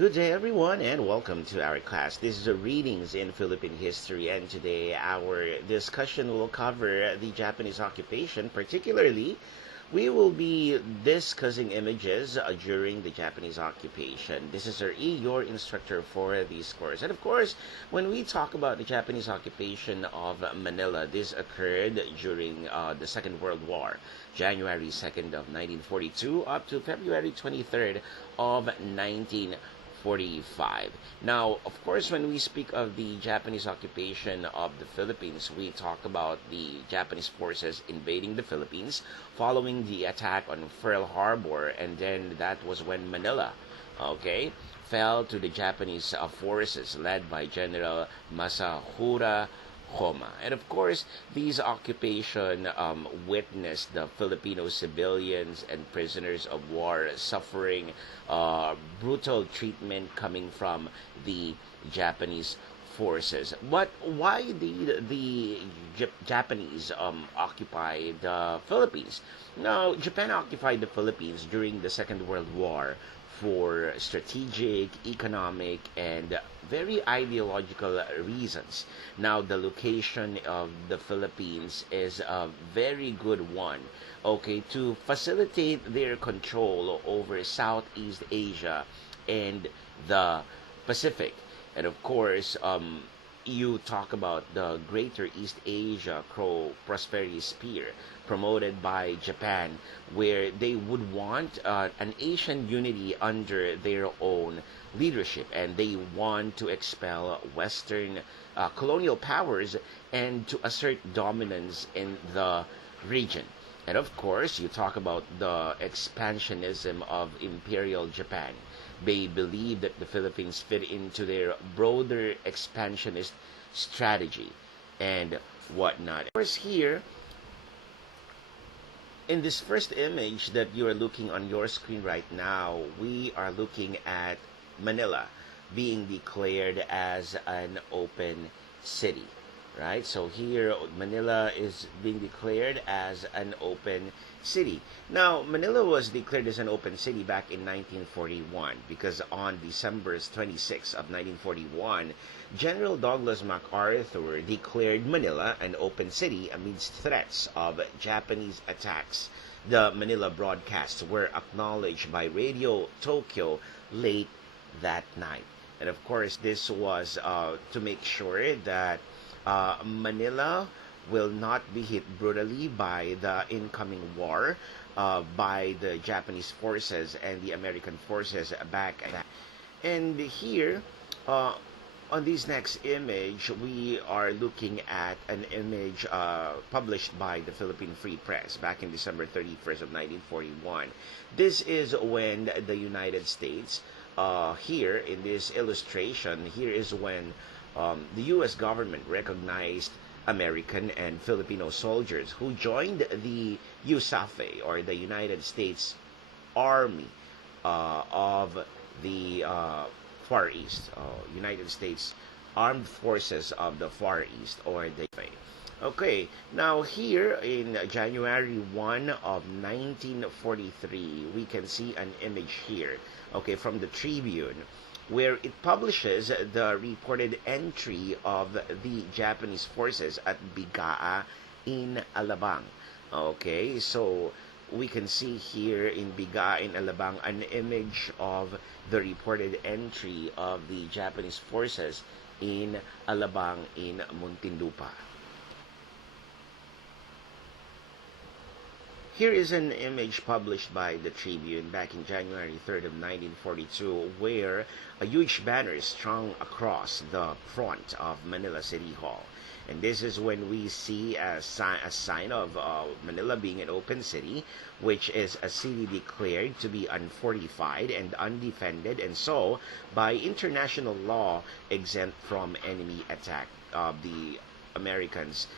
Good day, everyone, and welcome to our class. This is a Readings in Philippine History, and today our discussion will cover the Japanese occupation. Particularly, we will be discussing images during the Japanese occupation. This is Sir E, your instructor for this course. And of course, when we talk about the Japanese occupation of Manila, this occurred during the Second World War, January 2nd of 1942 up to February 23rd of 1945. Now, of course, when we speak of the Japanese occupation of the Philippines, we talk about the Japanese forces invading the Philippines following the attack on Pearl Harbor, and then that was when Manila, okay, fell to the Japanese forces led by General Masahura Homa. And of course, these occupation witnessed the Filipino civilians and prisoners of war suffering brutal treatment coming from the Japanese forces. But why did the Japanese occupy the Philippines? Now, Japan occupied the Philippines during the Second World War for strategic, economic, and very ideological reasons. Now, the location of the Philippines is a very good one, okay, to facilitate their control over Southeast Asia and the Pacific. And of course, you talk about the Greater East Asia Prosperity Sphere promoted by Japan, where they would want an Asian unity under their own leadership, and they want to expel Western colonial powers and to assert dominance in the region. And of course, you talk about the expansionism of Imperial Japan. They believe that the Philippines fit into their broader expansionist strategy and whatnot. Of course, here, in this first image that you are looking on your screen right now, we are looking at Manila being declared as an open city, right? So here, Manila is being declared as an open city. Now, Manila was declared as an open city back in 1941 because on December 26 of 1941, General Douglas MacArthur declared Manila an open city amidst threats of Japanese attacks. The Manila broadcasts were acknowledged by Radio Tokyo late that night. And of course, this was to make sure that Manila will not be hit brutally by the incoming war by the Japanese forces and the American forces back at that. And here, on this next image, we are looking at an image published by the Philippine Free Press back in December 31st of 1941. This is when the United States, here in this illustration, here is when the U.S. government recognized American and Filipino soldiers who joined the USAFE, or the United States Army of the Far East, United States Armed Forces of the Far East, or the USAFE. Okay, now here in January 1 of 1943, we can see an image here, okay, from the Tribune, where it publishes the reported entry of the Japanese forces at Bigaa in Alabang. Okay, so we can see here in Bigaa in Alabang an image of the reported entry of the Japanese forces in Alabang in Muntinlupa. Here is an image published by the Tribune back in January 3rd of 1942, where a huge banner is strung across the front of Manila City Hall. And this is when we see a sign of Manila being an open city, which is a city declared to be unfortified and undefended, and so, by international law, exempt from enemy attack. The Americans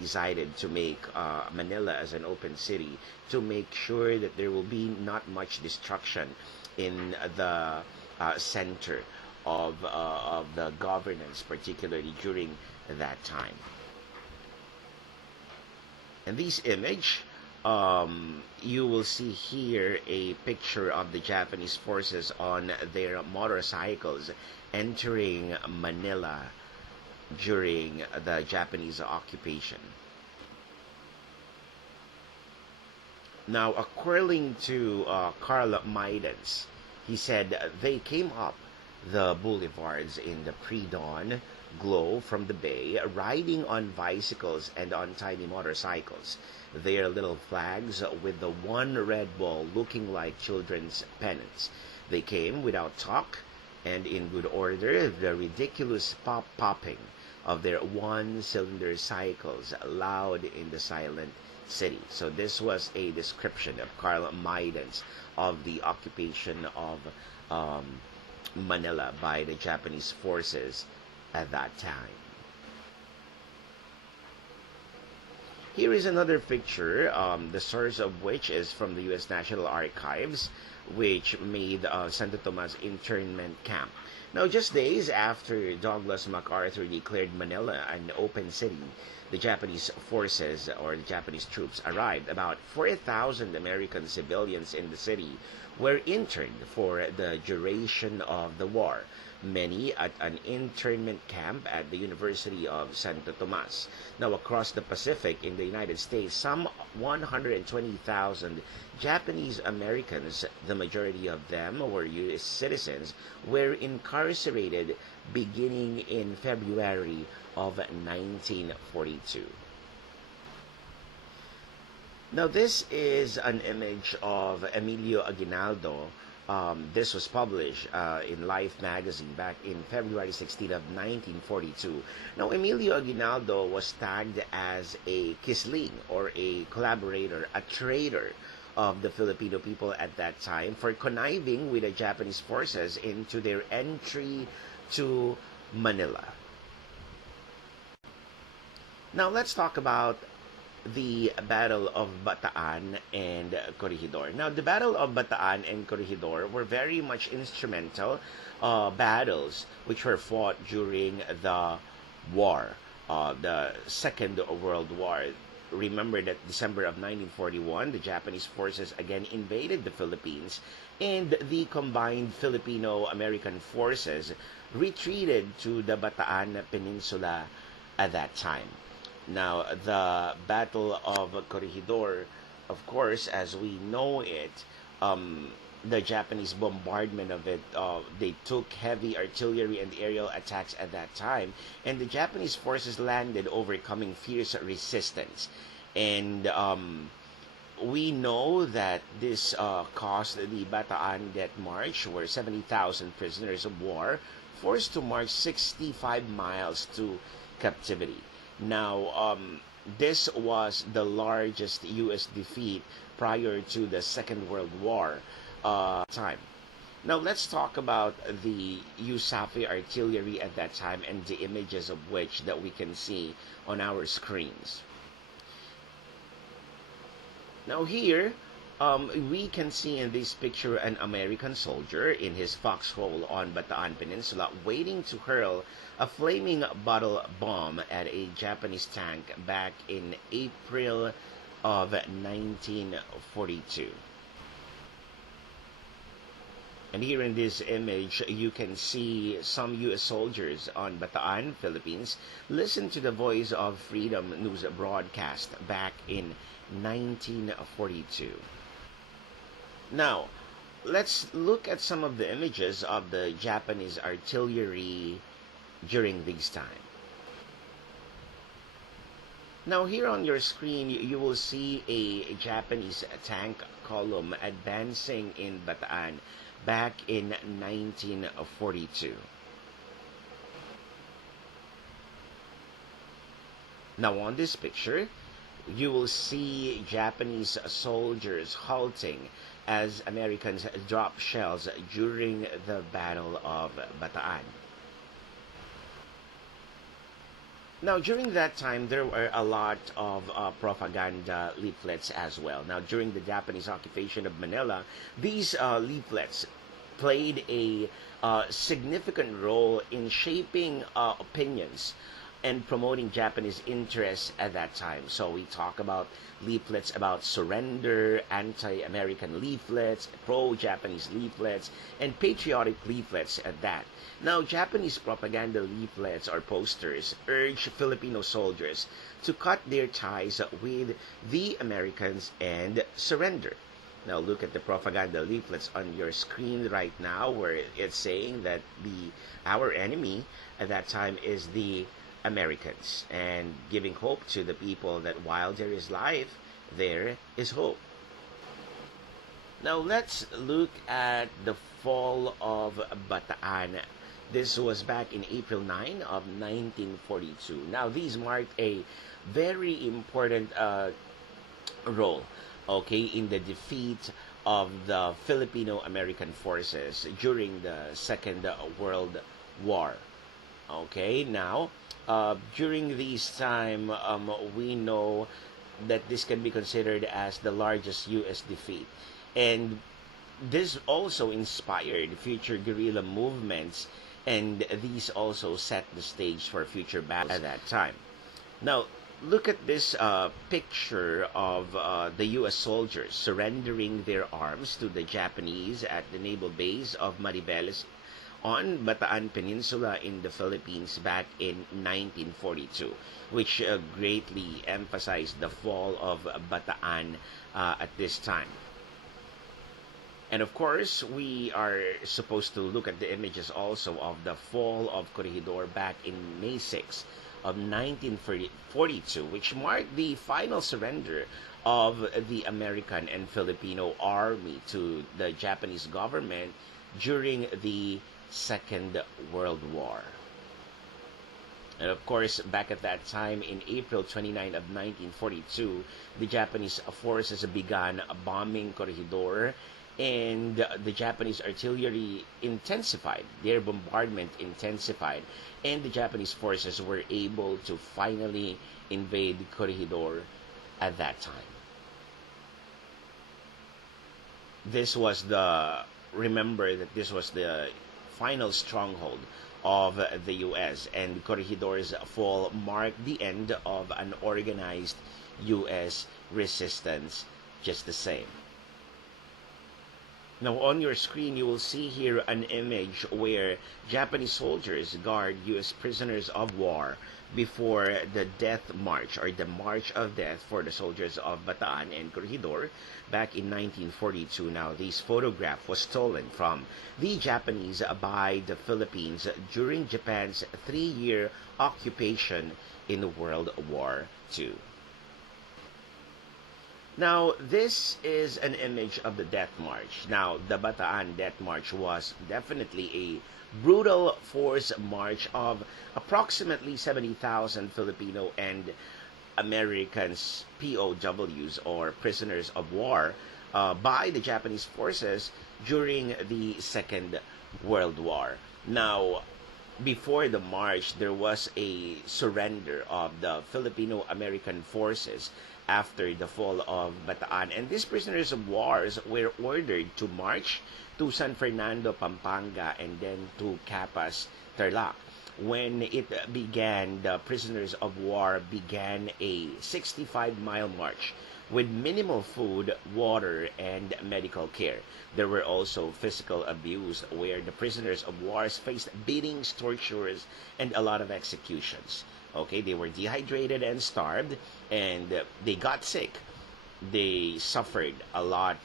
decided to make Manila as an open city to make sure that there will be not much destruction in the center of the governance, particularly during that time. And this image You will see here a picture of the Japanese forces on their motorcycles entering Manila during the Japanese occupation. Now, according to Karl Maidens, he said they came up the boulevards in the pre-dawn glow from the bay, riding on bicycles and on tiny motorcycles, their little flags with the one red ball looking like children's pennants. They came without talk and in good order, the ridiculous popping of their one-cylinder cycles loud in the silent city. So this was a description of Karl Maidens of the occupation of um, Manila by the Japanese forces at that time. Here is another picture, the source of which is from the U.S. National Archives, which made Santo Tomas internment camp. Now, just days after Douglas MacArthur declared Manila an open city, the Japanese forces or the Japanese troops arrived. About 4,000 American civilians in the city were interned for the duration of the war, many at an internment camp at the University of Santo Tomas. Now, across the Pacific in the United States, some 120,000 Japanese Americans, the majority of them were U.S. citizens, were incarcerated beginning in February of 1942. Now, this is an image of Emilio Aguinaldo. This was published in Life magazine back in February 16 of 1942. Now, Emilio Aguinaldo was tagged as a kisling or a collaborator, a traitor of the Filipino people at that time for conniving with the Japanese forces into their entry to Manila. Now, let's talk about the Battle of Bataan and Corregidor. Now, the Battle of Bataan and Corregidor were very much instrumental battles which were fought during the war, the Second World War. Remember that December of 1941, the Japanese forces again invaded the Philippines, and the combined Filipino-American forces retreated to the Bataan Peninsula at that time. Now, the Battle of Corregidor, of course, as we know it, the Japanese bombardment of it, they took heavy artillery and aerial attacks at that time, and the Japanese forces landed, overcoming fierce resistance. And we know that this caused the Bataan Death March, where 70,000 prisoners of war forced to march 65 miles to captivity. Now, this was the largest U.S. defeat prior to the Second World War time. Now, let's talk about the USAFE artillery at that time and the images of which that we can see on our screens. Now, here, we can see in this picture an American soldier in his foxhole on Bataan Peninsula waiting to hurl a flaming bottle bomb at a Japanese tank back in April of 1942. And here in this image, you can see some U.S. soldiers on Bataan, Philippines, listen to the Voice of Freedom news broadcast back in 1942. Now, let's look at some of the images of the Japanese artillery during this time. Now, here on your screen, you will see a Japanese tank column advancing in Bataan back in 1942. Now, on this picture, you will see Japanese soldiers halting as Americans drop shells during the Battle of Bataan. Now, during that time, there were a lot of propaganda leaflets as well. Now, during the Japanese occupation of Manila, these leaflets played a significant role in shaping opinions and promoting Japanese interests at that time. So we talk about leaflets about surrender, anti-American leaflets, pro-Japanese leaflets, and patriotic leaflets at that. Now, Japanese propaganda leaflets or posters urge Filipino soldiers to cut their ties with the Americans and surrender. Now look at the propaganda leaflets on your screen right now where it's saying that the our enemy at that time is the Americans and giving hope to the people that while there is life, there is hope. Now let's look at the fall of Bataan. This was back in April 9 of 1942. Now these marked a very important role, okay, in the defeat of the Filipino-American forces during the Second World War. Okay, now, during this time, we know that this can be considered as the largest U.S. defeat. And this also inspired future guerrilla movements, and these also set the stage for future battles at that time. Now, look at this picture of the U.S. soldiers surrendering their arms to the Japanese at the naval base of Mariveles on Bataan Peninsula in the Philippines back in 1942, which greatly emphasized the fall of Bataan at this time. And of course, we are supposed to look at the images also of the fall of Corregidor back in May 6 of 1942, which marked the final surrender of the American and Filipino army to the Japanese government during the Second World War. And of course, back at that time, in April 29 of 1942, the Japanese forces began bombing Corregidor, and the Japanese artillery intensified, their bombardment intensified, and the Japanese forces were able to finally invade Corregidor at that time. Remember that this was the final stronghold of the U.S., and Corregidor's fall marked the end of an organized U.S. resistance just the same. Now on your screen, you will see here an image where Japanese soldiers guard U.S. prisoners of war before the death march or the march of death for the soldiers of Bataan and Corregidor back in 1942. Now this photograph was stolen from the Japanese by the Philippines during Japan's 3-year occupation in World War II. Now, this is an image of the Death March. Now, the Bataan Death March was definitely a brutal forced march of approximately 70,000 Filipino and Americans, POWs, or prisoners of war, by the Japanese forces during the Second World War. Now, before the march, there was a surrender of the Filipino-American forces after the fall of Bataan. And these prisoners of wars were ordered to march to San Fernando, Pampanga, and then to Capas, Tarlac. When it began, the prisoners of war began a 65-mile march with minimal food, water, and medical care. There were also physical abuse where the prisoners of wars faced beatings, tortures, and a lot of executions. Okay, they were dehydrated and starved, and they got sick. They suffered a lot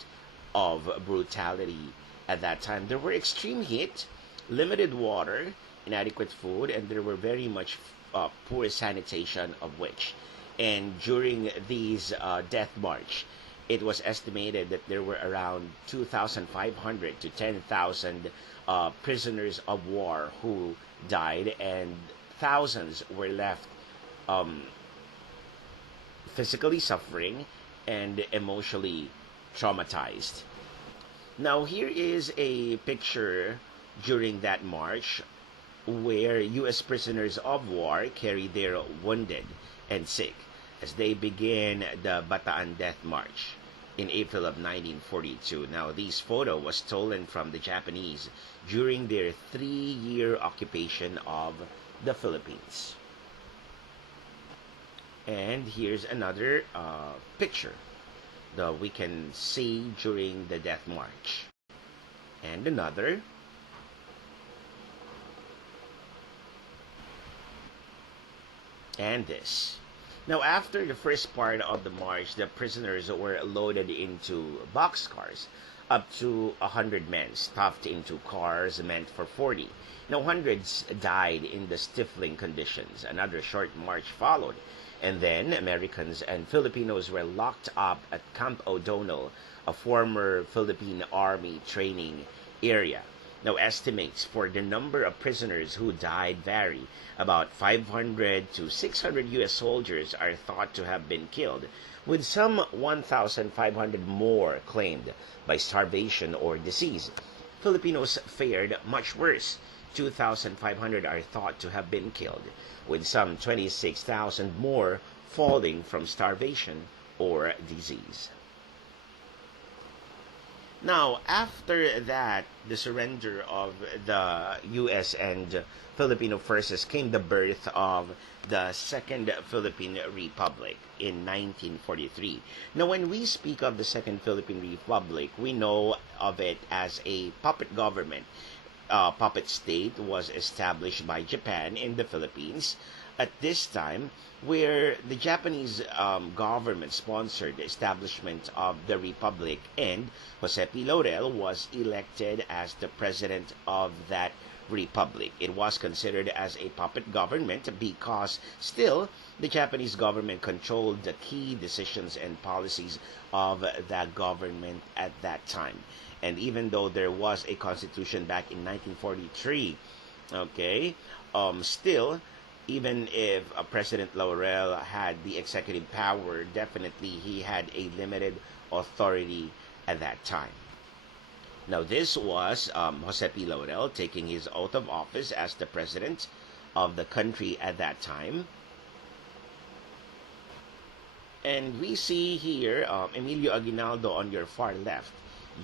of brutality at that time. There were extreme heat, limited water, inadequate food, and there were very much poor sanitation of which. And during these death march, it was estimated that there were around 2,500 to 10,000 prisoners of war who died, and thousands were left physically suffering and emotionally traumatized. Now, here is a picture during that march where U.S. prisoners of war carried their wounded and sick as they began the Bataan Death March in April of 1942. Now, this photo was stolen from the Japanese during their 3-year occupation of the Philippines. And here's another picture that we can see during the Death March. And another. And this. Now, after the first part of the march, the prisoners were loaded into boxcars, up to 100 men, stuffed into cars meant for 40. Now, hundreds died in the stifling conditions. Another short march followed, and then Americans and Filipinos were locked up at Camp O'Donnell, a former Philippine Army training area. Now, estimates for the number of prisoners who died vary. About 500 to 600 U.S. soldiers are thought to have been killed, with some 1,500 more claimed by starvation or disease. Filipinos fared much worse. 2,500 are thought to have been killed, with some 26,000 more falling from starvation or disease. Now, after that, the surrender of the U.S. and Filipino forces came the birth of the Second Philippine Republic in 1943. Now, when we speak of the Second Philippine Republic, we know of it as a puppet government. Puppet state was established by Japan in the Philippines at this time, where the Japanese government sponsored the establishment of the Republic, and Jose P. Laurel was elected as the president of that Republic. It was considered as a puppet government because still the Japanese government controlled the key decisions and policies of the government at that time. And even though there was a constitution back in 1943, okay, still, even if President Laurel had the executive power, definitely he had a limited authority at that time. Now, this was Jose P. Laurel taking his oath of office as the president of the country at that time. And we see here Emilio Aguinaldo on your far left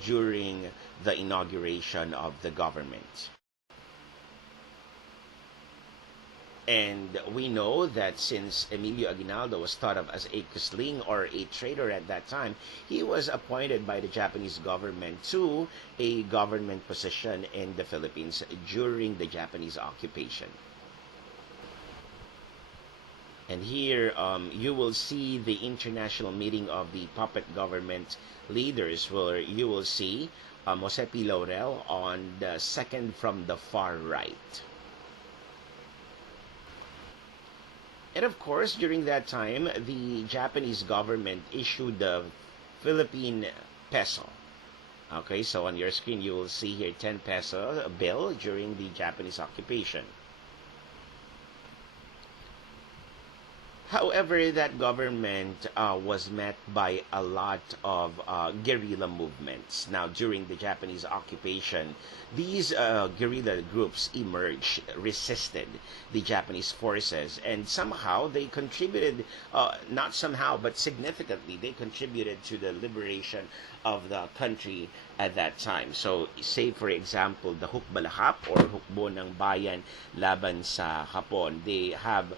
during the inauguration of the government. And we know that since Emilio Aguinaldo was thought of as a Quisling or a traitor at that time, he was appointed by the Japanese government to a government position in the Philippines during the Japanese occupation. And here you will see the international meeting of the puppet government leaders, where you will see Jose P. Laurel on the second from the far right. And of course, during that time, the Japanese government issued the Philippine peso. Okay, so on your screen, you will see here 10 peso bill during the Japanese occupation. However, that government was met by a lot of guerrilla movements. Now, during the Japanese occupation, these guerrilla groups emerged, resisted the Japanese forces, and somehow they contributed, not somehow, but significantly, they contributed to the liberation of the country at that time. So, say for example, the Hukbalahap or Hukbo ng Bayan laban sa Hapon, they have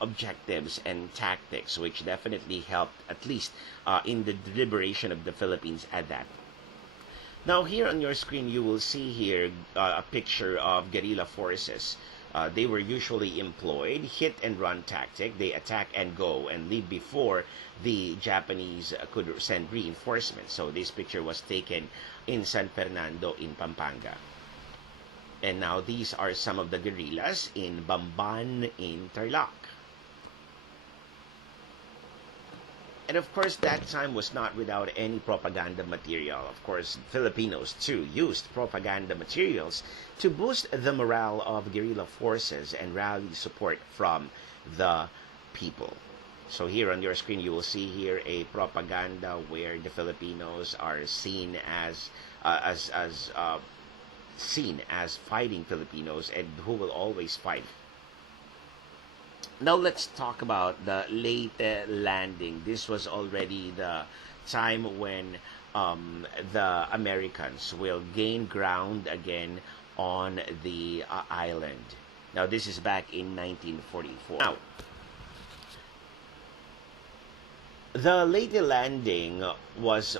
objectives and tactics which definitely helped at least in the liberation of the Philippines at that. Now here on your screen you will see here a picture of guerrilla forces. They were usually employed hit and run tactic. They attack and go and leave before the Japanese could send reinforcements. So this picture was taken in San Fernando in Pampanga. And now these are some of the guerrillas in Bamban in Tarlac. And of course, that time was not without any propaganda material. Of course, Filipinos too used propaganda materials to boost the morale of guerrilla forces and rally support from the people. So here on your screen, you will see here a propaganda where the Filipinos are seen as seen as fighting Filipinos and who will always fight. Now let's talk about the Leyte landing. This was already the time when the Americans will gain ground again on the island. Now this is back in 1944. Now, The Leyte landing was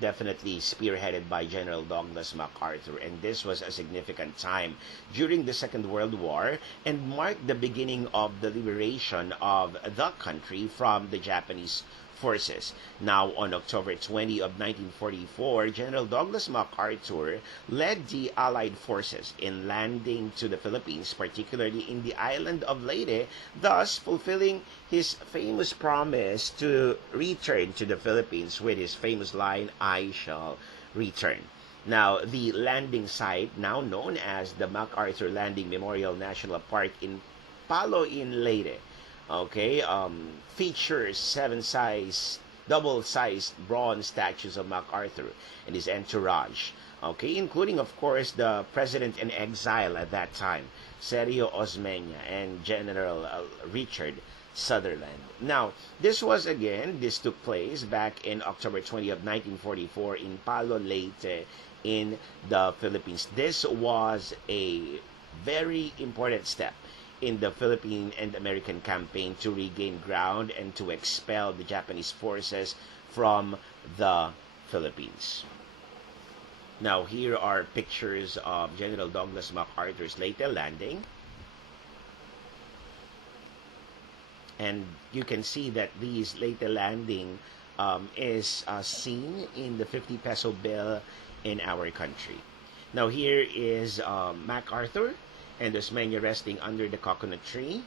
definitely spearheaded by General Douglas MacArthur, and this was a significant time during the Second World War and marked the beginning of the liberation of the country from the Japanese forces. Now, on October 20 of 1944, General Douglas MacArthur led the Allied forces in landing to the Philippines, particularly in the island of Leyte, thus fulfilling his famous promise to return to the Philippines with his famous line, "I shall return." Now, the landing site, now known as the MacArthur Landing Memorial National Park in Palo in Leyte, okay, features double-sized bronze statues of MacArthur and his entourage, okay, including, of course, the president in exile at that time, Sergio Osmeña, and General Richard Sutherland. Now, this took place back in October 20 of 1944 in Palo, Leyte, in the Philippines. This was a very important step in the Philippine and American campaign to regain ground and to expel the Japanese forces from the Philippines. Now, here are pictures of General Douglas MacArthur's Leyte landing. And you can see that this Leyte landing is seen in the 50 peso bill in our country. Now, here is MacArthur and Osmeña resting under the coconut tree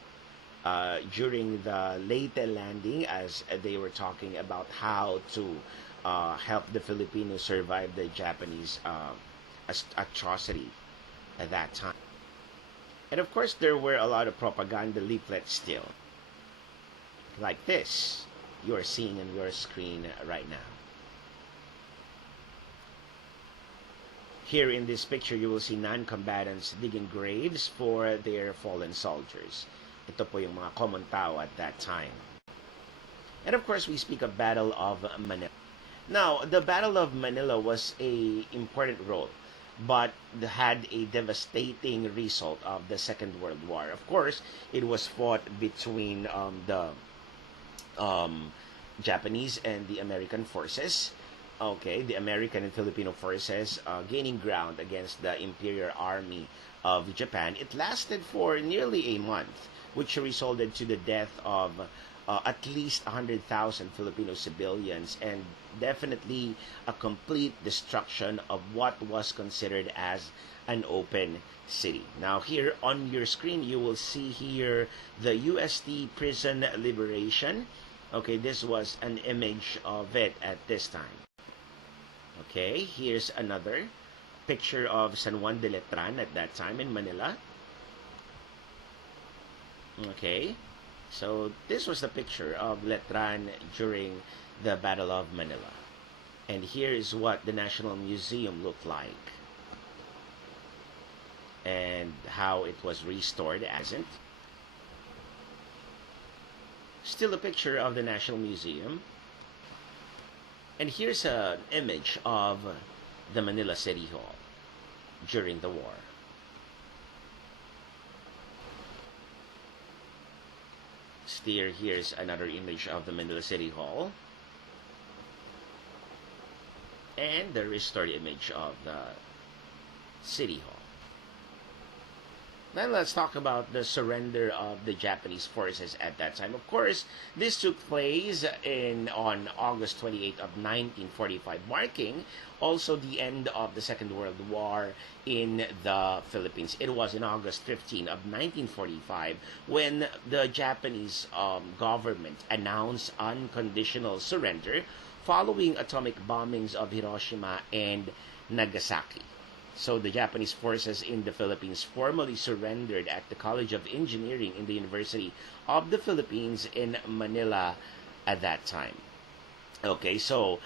during the Leyte landing, as they were talking about how to help the Filipinos survive the Japanese atrocity at that time. And of course, there were a lot of propaganda leaflets still, like this you are seeing on your screen right now. Here in this picture, you will see non-combatants digging graves for their fallen soldiers. Ito po yung mga common tao at that time. And of course, we speak of Battle of Manila. Now, the Battle of Manila was a important role, but had a devastating result of the Second World War. Of course, it was fought between the Japanese and the American forces. Okay, the American and Filipino forces gaining ground against the Imperial Army of Japan. It lasted for nearly a month, which resulted to the death of at least 100,000 Filipino civilians and definitely a complete destruction of what was considered as an open city. Now, here on your screen, you will see here the UST prison liberation. Okay, this was an image of it at this time. Okay, here's another picture of San Juan de Letran at that time in Manila. Okay, so this was the picture of Letran during the Battle of Manila. And here is what the National Museum looked like and how it was restored as it. Still a picture of the National Museum. And here's an image of the Manila City Hall during the war. Still, here's another image of the Manila City Hall. And the restored image of the City Hall. Then let's talk about the surrender of the Japanese forces at that time. Of course, this took place on August 28 of 1945, marking also the end of the Second World War in the Philippines. It was in August 15 of 1945 when the Japanese government announced unconditional surrender following atomic bombings of Hiroshima and Nagasaki. So the Japanese forces in the Philippines formally surrendered at the College of Engineering in the University of the Philippines in Manila at that time. Okay, so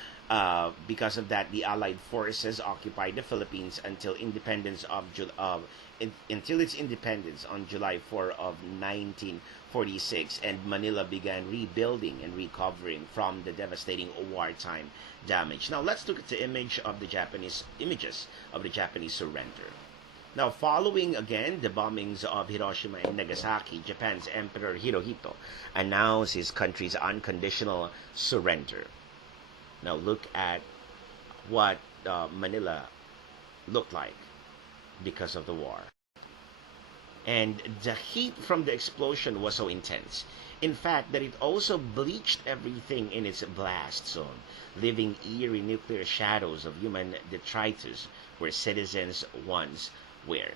because of that, the Allied forces occupied the Philippines until until its independence on July 4 of 1946, and Manila began rebuilding and recovering from the devastating wartime damage. Now let's look at the images of the Japanese surrender. Now, following again the bombings of Hiroshima and Nagasaki, Japan's Emperor Hirohito announced his country's unconditional surrender. Now, look at what Manila looked like because of the war. And the heat from the explosion was so intense, in fact, that it also bleached everything in its blast zone, leaving eerie nuclear shadows of human detritus where citizens once were.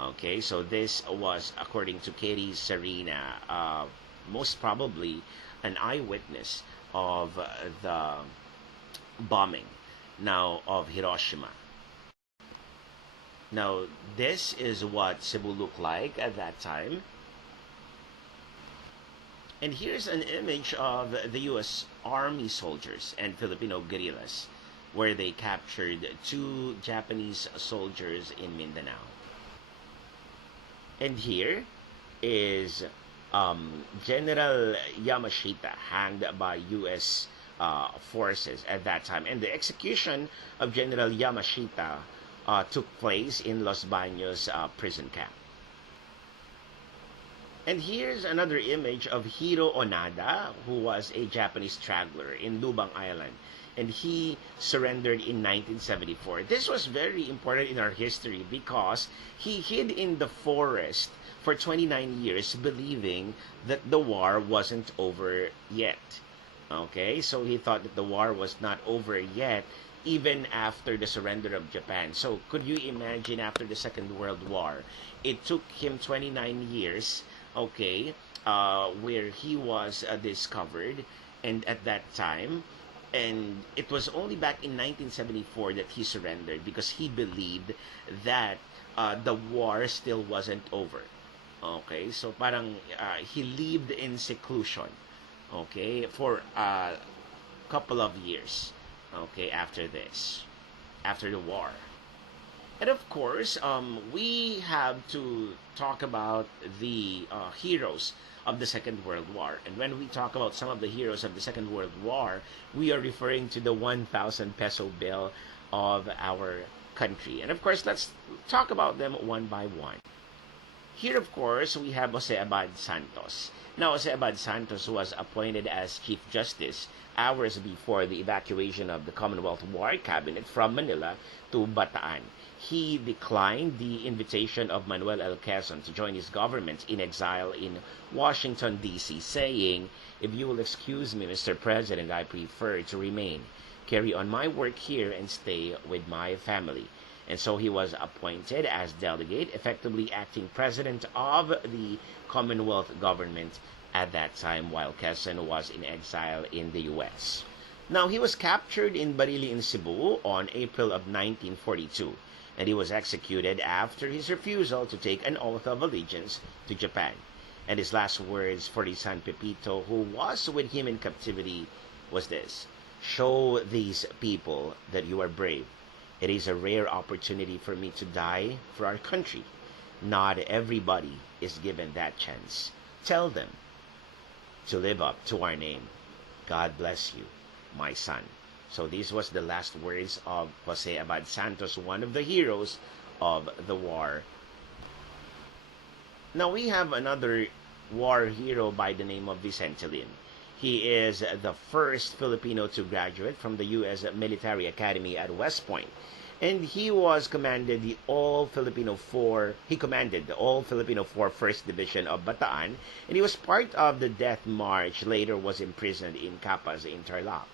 Okay, so this was according to Katie Serena, most probably an eyewitness of the bombing now of Hiroshima. Now, this is what Cebu looked like at that time. And here's an image of the U.S. Army soldiers and Filipino guerrillas, where they captured two Japanese soldiers in Mindanao. And here is General Yamashita, hanged by U.S. Forces at that time. And the execution of General Yamashita took place in Los Baños prison camp. And here's another image of Hiro Onada, who was a Japanese straggler in Lubang Island. And he surrendered in 1974. This was very important in our history because he hid in the forest for 29 years, believing that the war wasn't over yet. Okay, so he thought that the war was not over yet, even after the surrender of Japan. So could you imagine after the Second World War, it took him 29 years, okay, where he was discovered, and at that time, and it was only back in 1974 that he surrendered because he believed that the war still wasn't over. Okay, so parang he lived in seclusion, okay, for a couple of years, okay, after this, after the war. And of course, we have to talk about the heroes of the Second World War. And when we talk about some of the heroes of the Second World War, we are referring to the 1,000 peso bill of our country. And of course, let's talk about them one by one. Here, of course, we have Jose Abad Santos. Now, Jose Abad Santos was appointed as Chief Justice hours before the evacuation of the Commonwealth War Cabinet from Manila to Bataan. He declined the invitation of Manuel L. Quezon to join his government in exile in Washington, D.C., saying, "If you will excuse me, Mr. President, I prefer to remain, carry on my work here, and stay with my family." And so he was appointed as delegate, effectively acting president of the Commonwealth government at that time, while Quezon was in exile in the U.S. Now, he was captured in Barili in Cebu on April of 1942, and he was executed after his refusal to take an oath of allegiance to Japan. And his last words for his son Pepito, who was with him in captivity, was this: "Show these people that you are brave. It is a rare opportunity for me to die for our country. Not everybody is given that chance. Tell them to live up to our name. God bless you, my son." So this was the last words of Jose Abad Santos, one of the heroes of the war. Now we have another war hero by the name of Vicente Lin. He is the first Filipino to graduate from the U.S. Military Academy at West Point. And he commanded the All-Filipino 4 1st Division of Bataan, and he was part of the Death March, later was imprisoned in Capas in Tarlac.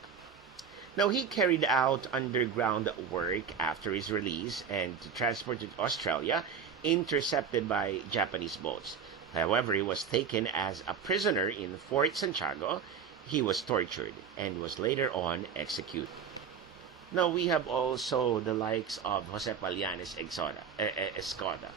Now, he carried out underground work after his release and transported to Australia, intercepted by Japanese boats. However, he was taken as a prisoner in Fort Santiago. He was tortured and was later on executed. Now, we have also the likes of Jose Pallanes Escoda.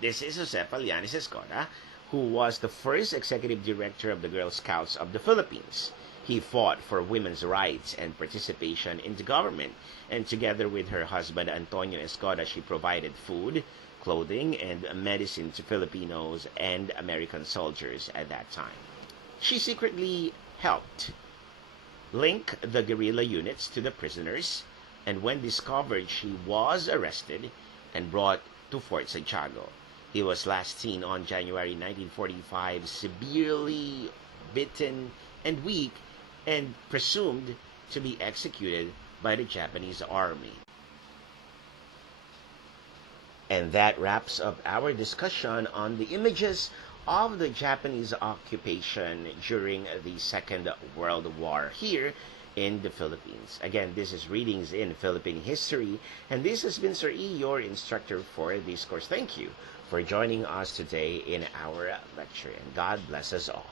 This is Jose Pallanes Escoda, who was the first executive director of the Girl Scouts of the Philippines. He fought for women's rights and participation in the government, and together with her husband Antonio Escoda, she provided food, clothing, and medicine to Filipinos and American soldiers at that time. She secretly helped link the guerrilla units to the prisoners, and when discovered, she was arrested and brought to Fort Santiago. He was last seen on January 1945, severely bitten and weak, and presumed to be executed by the Japanese army. And that wraps up our discussion on the images of the Japanese occupation during the Second World War here in the Philippines. Again, this is Readings in Philippine History, and this has been Sir E, your instructor for this course. Thank you for joining us today in our lecture, and God bless us all.